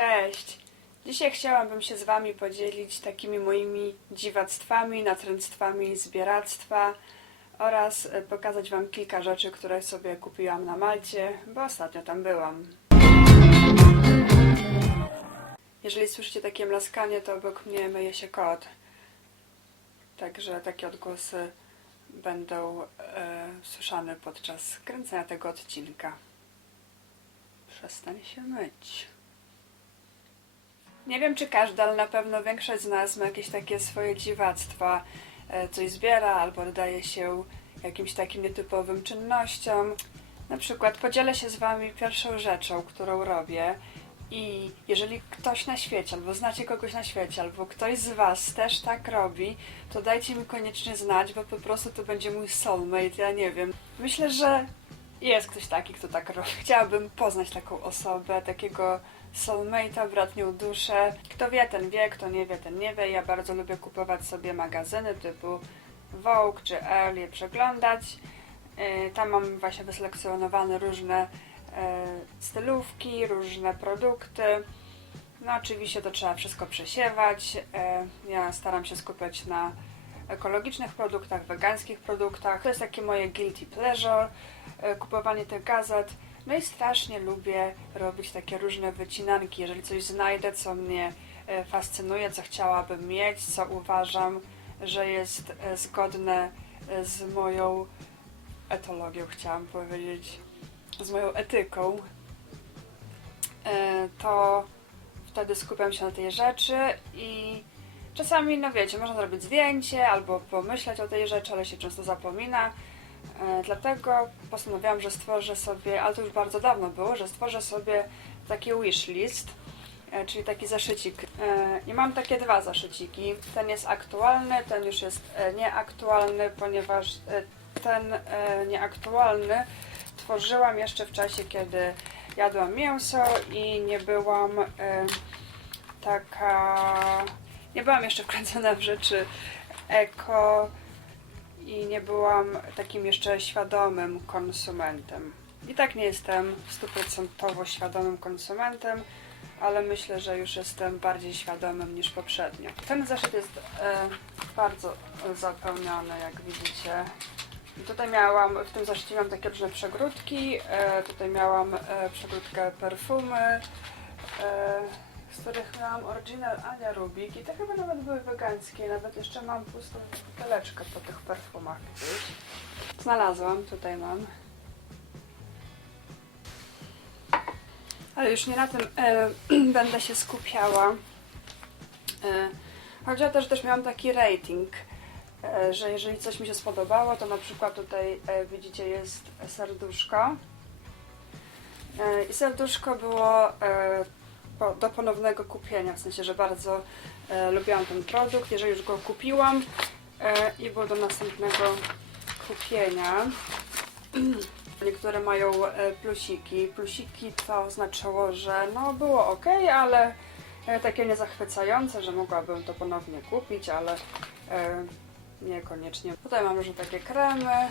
Cześć! Dzisiaj chciałabym się z Wami podzielić takimi moimi dziwactwami, natręctwami zbieractwa oraz pokazać Wam kilka rzeczy, które sobie kupiłam na Malcie, bo ostatnio tam byłam. Jeżeli słyszycie takie mlaskanie, to obok mnie myje się kot. Także takie odgłosy będą słyszane podczas kręcenia tego odcinka. Przestań się myć. Nie wiem czy każdy, ale na pewno większość z nas ma jakieś takie swoje dziwactwa. Coś zbiera albo oddaje się jakimś takim nietypowym czynnościom. Na przykład podzielę się z Wami pierwszą rzeczą, którą robię. I jeżeli ktoś na świecie, albo znacie kogoś na świecie, albo ktoś z Was też tak robi, to dajcie mi koniecznie znać, bo po prostu to będzie mój soulmate, ja nie wiem. Myślę, że jest ktoś taki, kto tak robi. Chciałabym poznać taką osobę, takiego soulmate'a, bratnią duszę. Kto wie, ten wie, kto nie wie, ten nie wie. Ja bardzo lubię kupować sobie magazyny typu Vogue czy Elle, je przeglądać. Tam mam właśnie wyselekcjonowane różne stylówki, różne produkty. No oczywiście to trzeba wszystko przesiewać. Ja staram się skupiać na ekologicznych produktach, wegańskich produktach. To jest takie moje guilty pleasure, kupowanie tych gazet. No i strasznie lubię robić takie różne wycinanki. Jeżeli coś znajdę, co mnie fascynuje, co chciałabym mieć, co uważam, że jest zgodne z moją etologią, chciałam powiedzieć, z moją etyką, to wtedy skupiam się na tej rzeczy i czasami, no wiecie, można zrobić zdjęcie albo pomyśleć o tej rzeczy, ale się często zapomina. Dlatego postanowiłam, że stworzę sobie, ale to już bardzo dawno było, że stworzę sobie taki wishlist, czyli taki zaszycik. I mam takie dwa zaszyciki. Ten jest aktualny, ten już jest nieaktualny, ponieważ ten nieaktualny tworzyłam jeszcze w czasie, kiedy jadłam mięso i nie byłam nie byłam jeszcze wkręcona w rzeczy eko i nie byłam takim jeszcze świadomym konsumentem. I tak nie jestem 100% świadomym konsumentem, ale myślę, że już jestem bardziej świadomym niż poprzednio. Ten zeszyt jest bardzo zapełniony, jak widzicie. Tutaj w tym zeszycie miałam takie różne przegródki, tutaj miałam przegródkę perfumy, z których miałam oryginal Ania Rubik i te chyba nawet były wegańskie, nawet jeszcze mam pustą buteleczkę po tych perfumach gdzieś. Znalazłam, tutaj mam. Ale już nie na tym będę się skupiała. Chodzi o to, że też miałam taki rating, że jeżeli coś mi się spodobało, to na przykład tutaj widzicie jest serduszko. I serduszko było do ponownego kupienia, w sensie, że bardzo lubiłam ten produkt, jeżeli już go kupiłam i był do następnego kupienia. Niektóre mają plusiki. Plusiki to oznaczało, że no było ok, ale takie niezachwycające, że mogłabym to ponownie kupić, ale niekoniecznie. Tutaj mam różne takie kremy.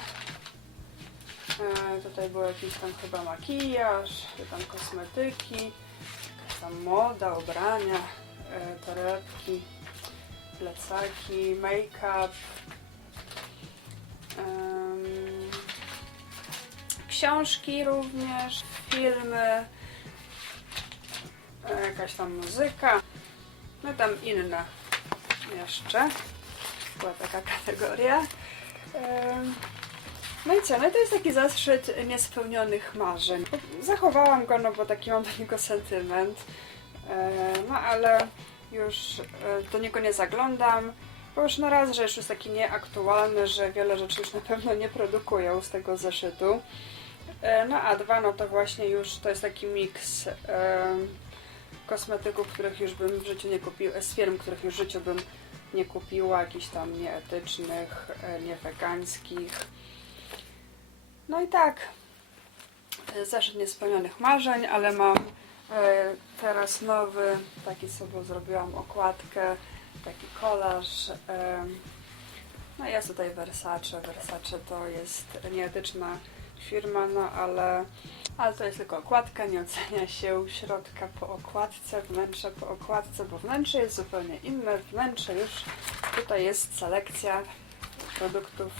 Tutaj był jakiś tam chyba makijaż, tam kosmetyki, jakaś tam moda, ubrania, torebki, plecaki, make-up, książki również, filmy, jakaś tam muzyka, no tam inne jeszcze, była taka kategoria. No i co? No to jest taki zeszyt niespełnionych marzeń. Zachowałam go, no bo taki mam do niego sentyment. No ale już do niego nie zaglądam, bo już na raz, że już jest taki nieaktualny, że wiele rzeczy już na pewno nie produkują z tego zeszytu. No a dwa, no to właśnie już to jest taki miks kosmetyków, których już bym w życiu nie kupiła, z firm, których już w życiu bym nie kupiła, jakichś tam nieetycznych, niewegańskich. No i tak, zeszyt niespełnionych marzeń, ale mam teraz nowy, taki sobie zrobiłam okładkę, taki kolaż. No jest tutaj Versace. Versace to jest nieetyczna firma, no ale to jest tylko okładka, nie ocenia się środka po okładce, wnętrza po okładce, bo wnętrze jest zupełnie inne. Wnętrze już tutaj jest selekcja produktów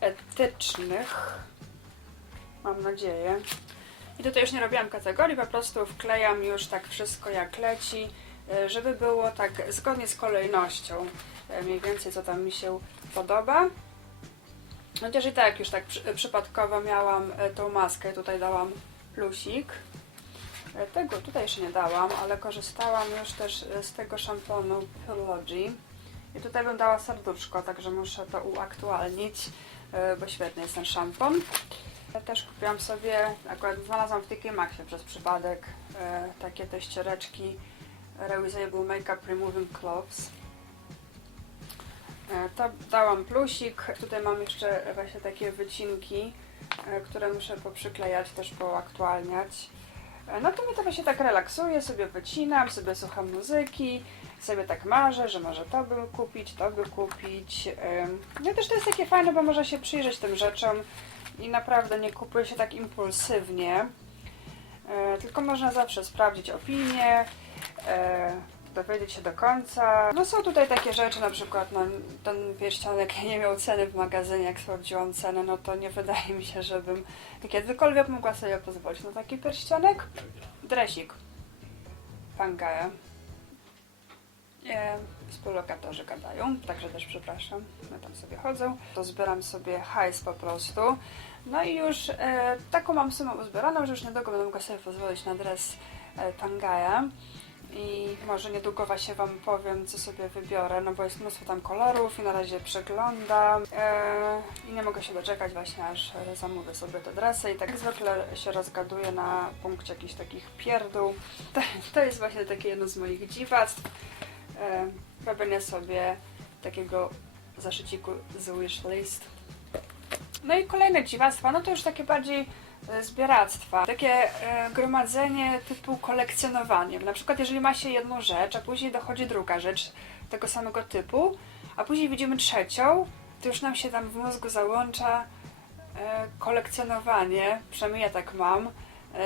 etycznych, mam nadzieję. I tutaj już nie robiłam kategorii, po prostu wklejam już tak wszystko jak leci, żeby było tak zgodnie z kolejnością, mniej więcej co tam mi się podoba. Chociaż i tak już tak przypadkowo miałam tą maskę, tutaj dałam plusik. Tego tutaj jeszcze nie dałam, ale korzystałam już też z tego szamponu Pureology. I tutaj bym dała serduszko, także muszę to uaktualnić, bo świetny jest ten szampon. Ja też kupiłam sobie, akurat znalazłam w TK Maxxie przez przypadek takie te ściereczki Reusable Makeup Removing Cloths. To dałam plusik. Tutaj mam jeszcze właśnie takie wycinki, które muszę poprzyklejać, też poaktualniać. No to mnie to właśnie tak relaksuje, sobie wycinam, sobie słucham muzyki, sobie tak marzę, że może to bym kupić, to by kupić. No też to jest takie fajne, bo można się przyjrzeć tym rzeczom i naprawdę nie kupuje się tak impulsywnie, tylko można zawsze sprawdzić opinię, dowiedzieć się do końca. No są tutaj takie rzeczy, na przykład no, ten pierścionek nie miał ceny w magazynie, jak sprawdziłam cenę, no to nie wydaje mi się, żebym kiedykolwiek mogła sobie pozwolić na taki pierścionek. Dresik. Pangaea. Współlokatorzy gadają, także też przepraszam, ja tam sobie chodzę. To zbieram sobie hajs po prostu. No i już taką mam sumę uzbieraną, że już niedługo będę mogła sobie pozwolić na dres Pangaea. I może niedługo właśnie Wam powiem, co sobie wybiorę, no bo jest mnóstwo tam kolorów i na razie przeglądam i nie mogę się doczekać właśnie, aż zamówię sobie te dresy i tak zwykle się rozgaduję na punkcie jakichś takich pierdół. To jest właśnie takie jedno z moich dziwactw, robienie sobie takiego zaszyciku z wishlist. No i kolejne dziwactwa, no to już takie bardziej zbieractwa. Takie gromadzenie typu kolekcjonowanie. Na przykład jeżeli ma się jedną rzecz, a później dochodzi druga rzecz tego samego typu, a później widzimy trzecią, to już nam się tam w mózgu załącza kolekcjonowanie, przynajmniej ja tak mam,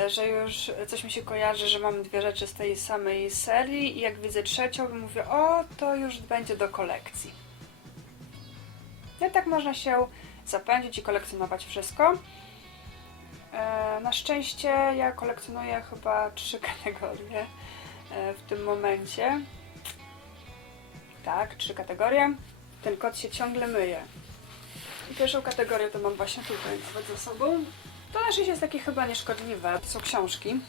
że już coś mi się kojarzy, że mam dwie rzeczy z tej samej serii i jak widzę trzecią, to mówię, o, to już będzie do kolekcji. No i tak można się zapędzić i kolekcjonować wszystko. Na szczęście ja kolekcjonuję chyba 3 kategorie w tym momencie. Tak, 3 kategorie. Ten kot się ciągle myje. I pierwszą kategorię to mam właśnie tutaj nawet ze sobą. To na szczęście jest takie chyba nieszkodliwe. To są książki.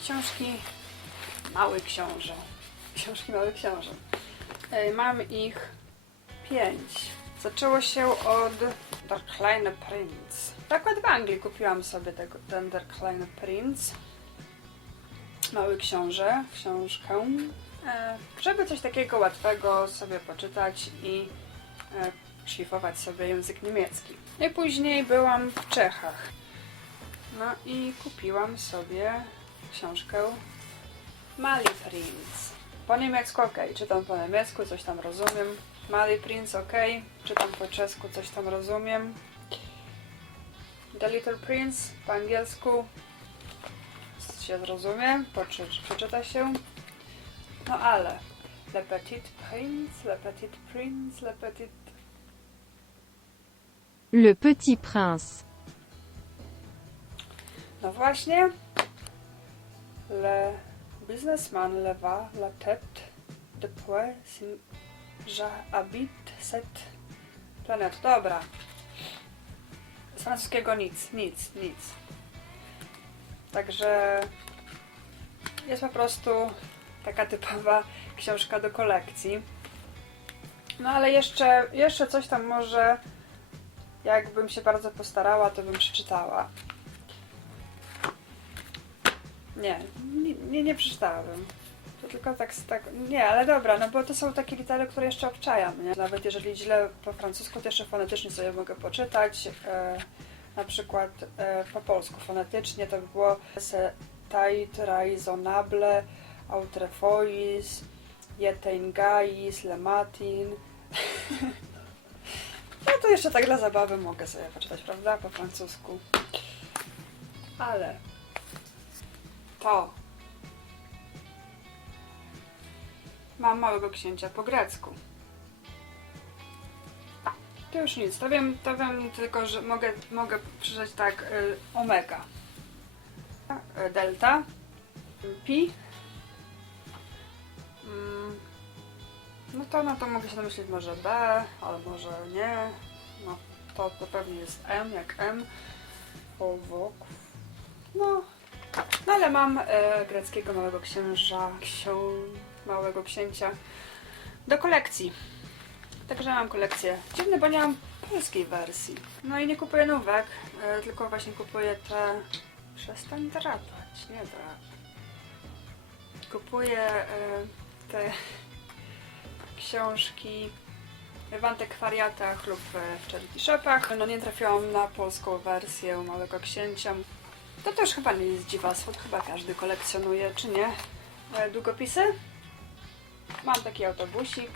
Książki Mały Książę. Książki Mały Książę. Mam ich 5. Zaczęło się od Der Kleine Prinz. Akurat w Anglii kupiłam sobie ten Der Kleine Prinz. Mały Książę, książkę. Żeby coś takiego łatwego sobie poczytać i szlifować sobie język niemiecki. I później byłam w Czechach. No i kupiłam sobie książkę Mali Prinz. Po niemiecku ok, czytam po niemiecku, coś tam rozumiem. Mali Prince ok, czytam po czesku, coś tam rozumiem. The Little Prince po angielsku się zrozumie, przeczyta się. No ale Le Petit Prince, Le Petit Prince, Le Petit... Le Petit Prince. No właśnie. Le businessman leva la tête depuis j'habite cette planète. Dobra. Z francuskiego nic. Także jest po prostu taka typowa książka do kolekcji. No ale jeszcze coś tam może, jakbym się bardzo postarała, to bym przeczytała. Nie przeczytałabym. To tylko tak, nie, ale dobra, no bo to są takie litery, które jeszcze obczajam, nie? Nawet jeżeli źle po francusku, to jeszcze fonetycznie sobie mogę poczytać. Na przykład po polsku fonetycznie to by było tait raisonnable, autrefois, jeteingais, le matin. No to jeszcze tak dla zabawy mogę sobie poczytać, prawda? Po francusku. Ale to mam Małego Księcia po grecku. To już nic, to wiem tylko, że mogę przeczytać tak omega, delta, pi. No to mogę się domyślić może B, ale może nie. No to pewnie jest M, jak M. Owoków. No ale mam greckiego Małego Księża, Małego Księcia do kolekcji. Także mam kolekcję. Dziwne, bo nie mam polskiej wersji. No i nie kupuję nówek, tylko właśnie kupuję te... Przestań drapać, nie drap. Kupuję te książki w antykwariatach lub w charity shopach. No nie trafiłam na polską wersję Małego Księcia. To też chyba nie jest dziwactwo, to chyba każdy kolekcjonuje, czy nie? Długopisy. Mam taki autobusik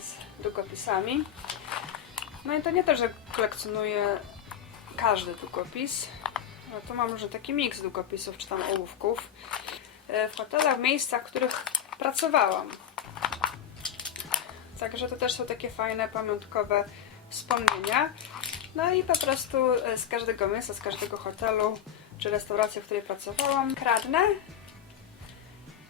z długopisami. No i to nie to, że kolekcjonuję każdy długopis. No to mam może taki miks długopisów czy tam ołówków. W hotelach, w miejscach, w których pracowałam. Także to też są takie fajne, pamiątkowe wspomnienia. No i po prostu z każdego miejsca, z każdego hotelu czy restauracji, w której pracowałam, kradnę.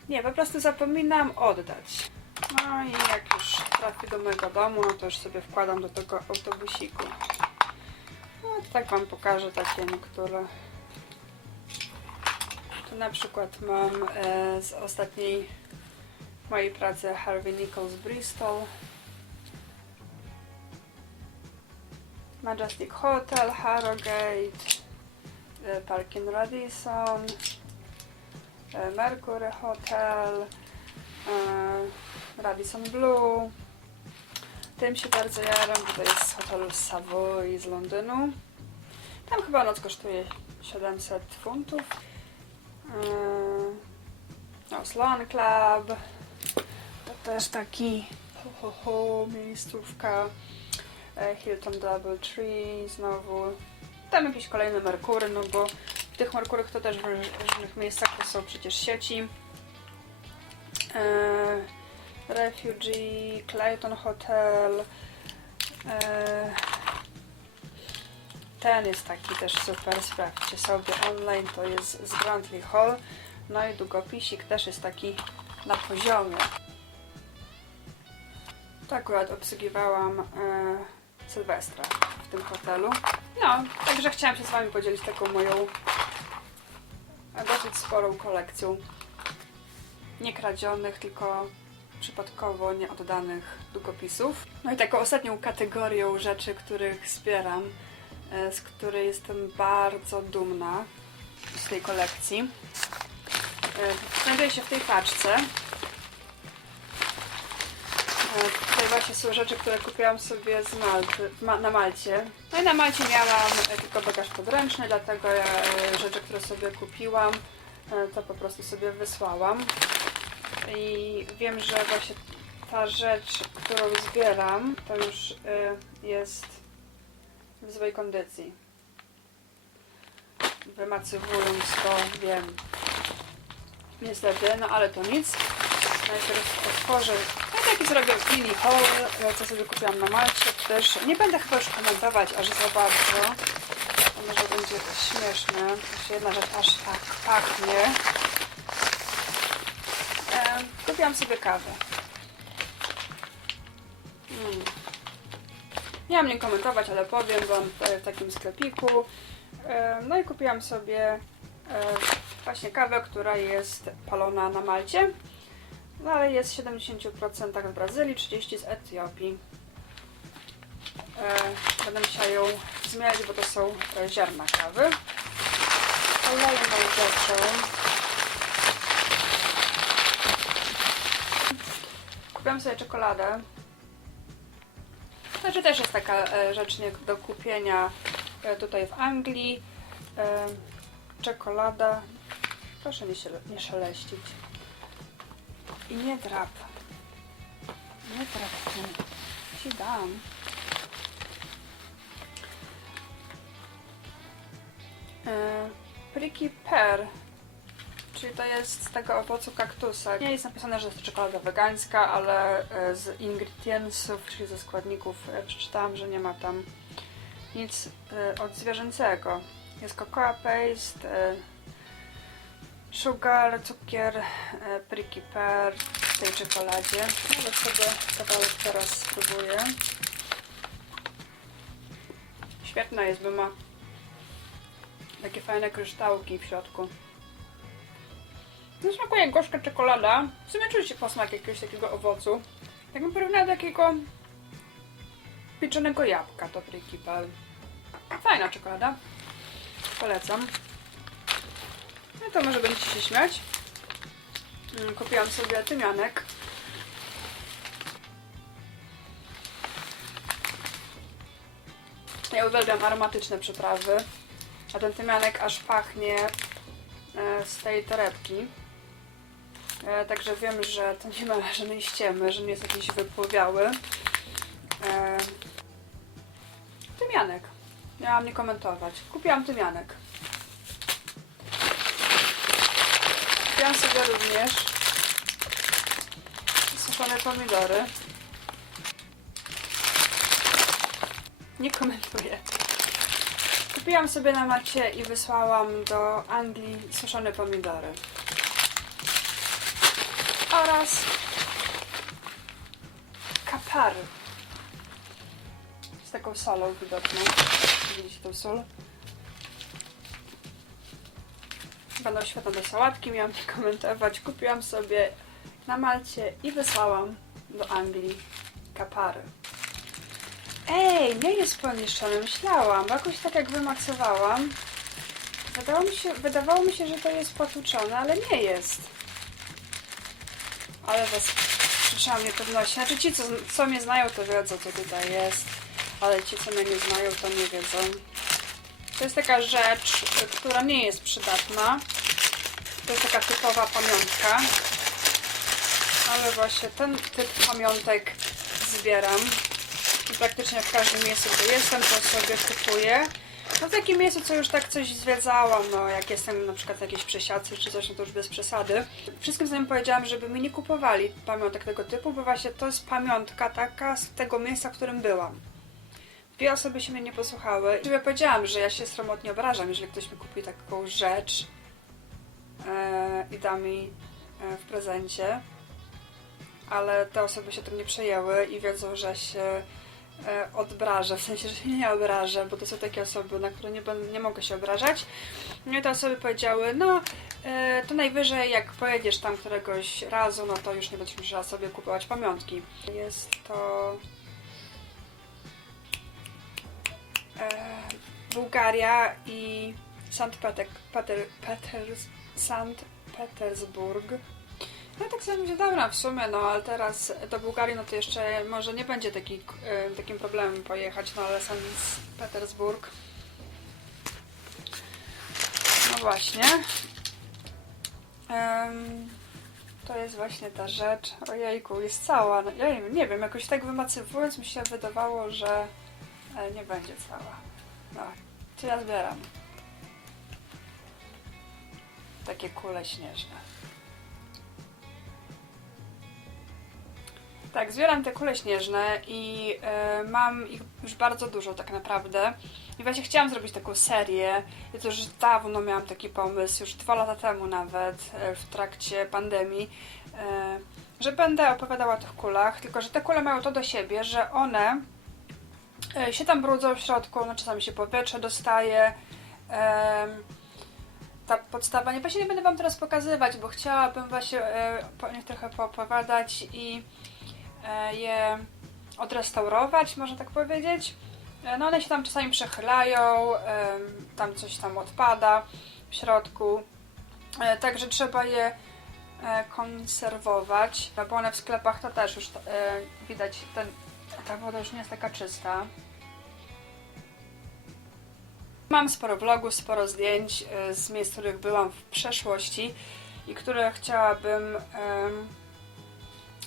Nie, po prostu zapominam oddać. No i jak już trafi do mojego domu, no to już sobie wkładam do tego autobusiku. No to tak wam pokażę takie niektóre. Tu na przykład mam z ostatniej mojej pracy Harvey Nichols Bristol, Majestic Hotel, Harrogate, Park in Radisson, Mercury Hotel, Radisson Blu. Tym się bardzo jaram, bo to jest z hotelu Savoy z Londynu. Tam chyba noc kosztuje 700 funtów. No, Sloan Club. To też taki miejscówka. Hilton Double Tree znowu. Tam jakieś kolejne Merkury, no bo w tych Merkurach to też w różnych miejscach to są przecież sieci. Refugee, Clayton Hotel. Ten jest taki też super, sprawdźcie sobie online, to jest z Grantley Hall. No i długopisik też jest taki na poziomie. To akurat obsługiwałam Sylwestra w tym hotelu. No, także chciałam się z wami podzielić taką moją dosyć sporą kolekcją nie kradzionych, tylko przypadkowo nieoddanych długopisów. No i taką ostatnią kategorią rzeczy, których zbieram, z której jestem bardzo dumna z tej kolekcji, znajduje się w tej paczce. Tutaj właśnie są rzeczy, które kupiłam sobie z Malty, na Malcie. No i na Malcie miałam tylko bagaż podręczny, dlatego rzeczy, które sobie kupiłam, to po prostu sobie wysłałam. I wiem, że właśnie ta rzecz, którą zbieram, to już jest w złej kondycji. Wymacowując to, wiem. Niestety, no ale to nic. Najpierw otworzę. No taki zrobię mini haul, co sobie kupiłam na Malcie. Też nie będę chyba już komentować aż za bardzo. To może będzie śmieszne. Jeszcze jedna rzecz aż tak pachnie. Kupiłam sobie kawę. Nie mam nie komentować, ale powiem, byłam w takim sklepiku. No i kupiłam sobie właśnie kawę, która jest palona na Malcie. No ale jest w 70% z Brazylii, 30% z Etiopii. Będę musiała ją zmieniać, bo to są ziarna kawy. Kolejną rzeczą kupiłam sobie czekoladę. Znaczy też jest taka rzecz nie do kupienia tutaj w Anglii. Czekolada. Proszę nie szeleścić. I nie drap. Nie drap. Ci dam. Pricky Pear, czyli to jest z tego owocu kaktusa. Nie jest napisane, że jest to czekolada wegańska, ale z ingredientsów, czyli ze składników, przeczytałam, że nie ma tam nic od zwierzęcego. Jest cocoa paste, sugar, cukier, Pricky Pear w tej czekoladzie. Nawet sobie kawałek teraz spróbuję. Świetna jest, bo ma takie fajne kryształki w środku. No, smakuje jak gorzka czekolada. W sumie czuje się posmak jakiegoś takiego owocu. Jakbym porównała do takiego pieczonego jabłka, to Pricky Pear. Fajna czekolada. Polecam. No to może będziecie się śmiać. Kupiłam sobie tymianek. Ja uwielbiam aromatyczne przyprawy. A ten tymianek aż pachnie z tej torebki. Także wiem, że to nie ma żadnej ściemy, że nie jest jakiś wypłowiały. Tymianek. Miałam nie komentować. Kupiłam tymianek. Kupiłam sobie również suszone pomidory. Nie komentuję. Kupiłam sobie na Macie i wysłałam do Anglii suszone pomidory. Oraz kapary. Z taką solą widoczną. Widzicie tą sól? Będą świetne do sałatki, miałam nie komentować. Kupiłam sobie na Malcie i wysłałam do Anglii kapary. Ej, nie jest poniszczone, myślałam, bo jakoś tak jak wymaksowałam, wydawało mi się, że to jest potłuczone, ale nie jest. Ale was przytrzymam niepewności. Znaczy ci, co mnie znają, to wiedzą, co tutaj jest, ale ci, co mnie nie znają, to nie wiedzą. To jest taka rzecz, która nie jest przydatna. To jest taka typowa pamiątka. Ale właśnie ten typ pamiątek zbieram. I praktycznie w każdym miejscu, gdzie jestem, to sobie kupuję. No w takim miejscu, co już tak coś zwiedzałam, no jak jestem na przykład w jakiejś przesiadce czy coś, no to już bez przesady. Wszystkim znajomym powiedziałam, żeby mi nie kupowali pamiątek tego typu, bo właśnie to jest pamiątka taka z tego miejsca, w którym byłam. Dwie osoby się mnie nie posłuchały. Ja powiedziałam, że ja się sromotnie obrażam, jeżeli ktoś mi kupi taką rzecz i da mi w prezencie. Ale te osoby się tym nie przejęły i wiedzą, że się odbrażę, w sensie, że się nie obrażę, bo to są takie osoby, na które nie mogę się obrażać. No i te osoby powiedziały, no to najwyżej jak pojedziesz tam któregoś razu, no to już nie będziesz musiała sobie kupować pamiątki. Jest to Bułgaria i Sankt Petersburg. No tak sobie myślę, dobra, w sumie, no ale teraz do Bułgarii, no to jeszcze może nie będzie takim problemem pojechać, no ale Sankt Petersburg. No właśnie. To jest właśnie ta rzecz. Ojejku, jest cała. No, ja nie wiem, jakoś tak wymacywując mi się wydawało, że nie będzie cała. No, co ja zbieram? Takie kule śnieżne. Tak, zbieram te kule śnieżne i mam ich już bardzo dużo tak naprawdę. I właśnie chciałam zrobić taką serię. Ja to już dawno miałam taki pomysł, już 2 lata temu nawet, w trakcie pandemii, że będę opowiadała o tych kulach, tylko że te kule mają to do siebie, że one się tam brudzą w środku, no czasami się powietrze dostaje. Ta podstawa, właśnie nie będę wam teraz pokazywać, bo chciałabym właśnie po nich trochę poopowiadać i je odrestaurować, można tak powiedzieć. No one się tam czasami przechylają, tam coś tam odpada w środku, także trzeba je konserwować, no bo one w sklepach to też już widać, ta woda już nie jest taka czysta. Mam sporo vlogów, sporo zdjęć z miejsc, w których byłam w przeszłości i które chciałabym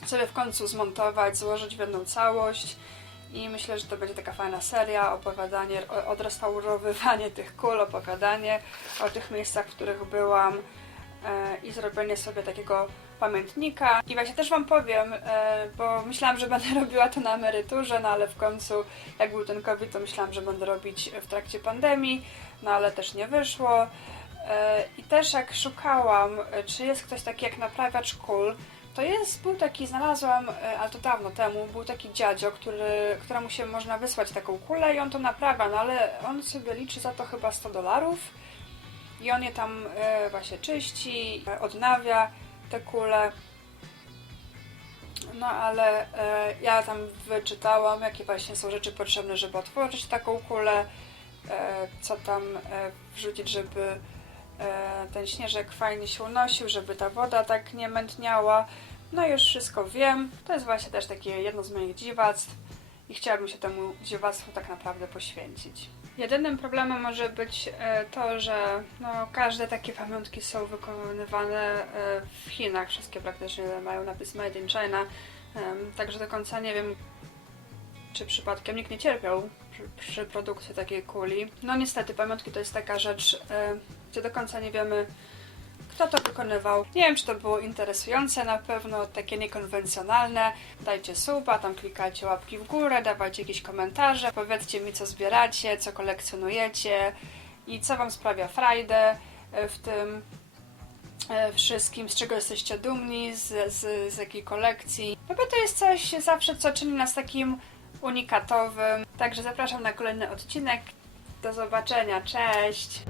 sobie w końcu zmontować, złożyć w jedną całość I myślę, że to będzie taka fajna seria, opowiadanie, odrestaurowywanie tych kul, opowiadanie o tych miejscach, w których byłam i zrobienie sobie takiego pamiętnika. I właśnie też Wam powiem, bo myślałam, że będę robiła to na emeryturze, no ale w końcu jak był ten COVID, to myślałam, że będę robić w trakcie pandemii, no ale też nie wyszło. I też jak szukałam, czy jest ktoś taki jak naprawiacz kul, to był taki, znalazłam, ale to dawno temu, był taki dziadzio, któremu się można wysłać taką kulę i on to naprawia, no ale on sobie liczy za to chyba $100 i on je tam właśnie czyści, odnawia te kule. No ale ja tam wyczytałam, jakie właśnie są rzeczy potrzebne, żeby otworzyć taką kulę, co tam wrzucić, żeby ten śnieżek fajnie się unosił, żeby ta woda tak nie mętniała. No już wszystko wiem. To jest właśnie też takie jedno z moich dziwactw i chciałabym się temu dziwactwu tak naprawdę poświęcić. Jedynym problemem może być to, że no, każde takie pamiątki są wykonywane w Chinach. Wszystkie praktycznie mają napis Made in China. Także do końca nie wiem, czy przypadkiem nikt nie cierpiał przy produkcji takiej kuli. No niestety, pamiątki to jest taka rzecz, gdzie do końca nie wiemy, kto to wykonywał. Nie wiem, czy to było interesujące, na pewno takie niekonwencjonalne. Dajcie suba, tam klikajcie łapki w górę, dawajcie jakieś komentarze, powiedzcie mi, co zbieracie, co kolekcjonujecie i co Wam sprawia frajdę w tym wszystkim, z czego jesteście dumni, z jakiej kolekcji. No bo to jest coś zawsze, co czyni nas takim unikatowym. Także zapraszam na kolejny odcinek. Do zobaczenia, cześć!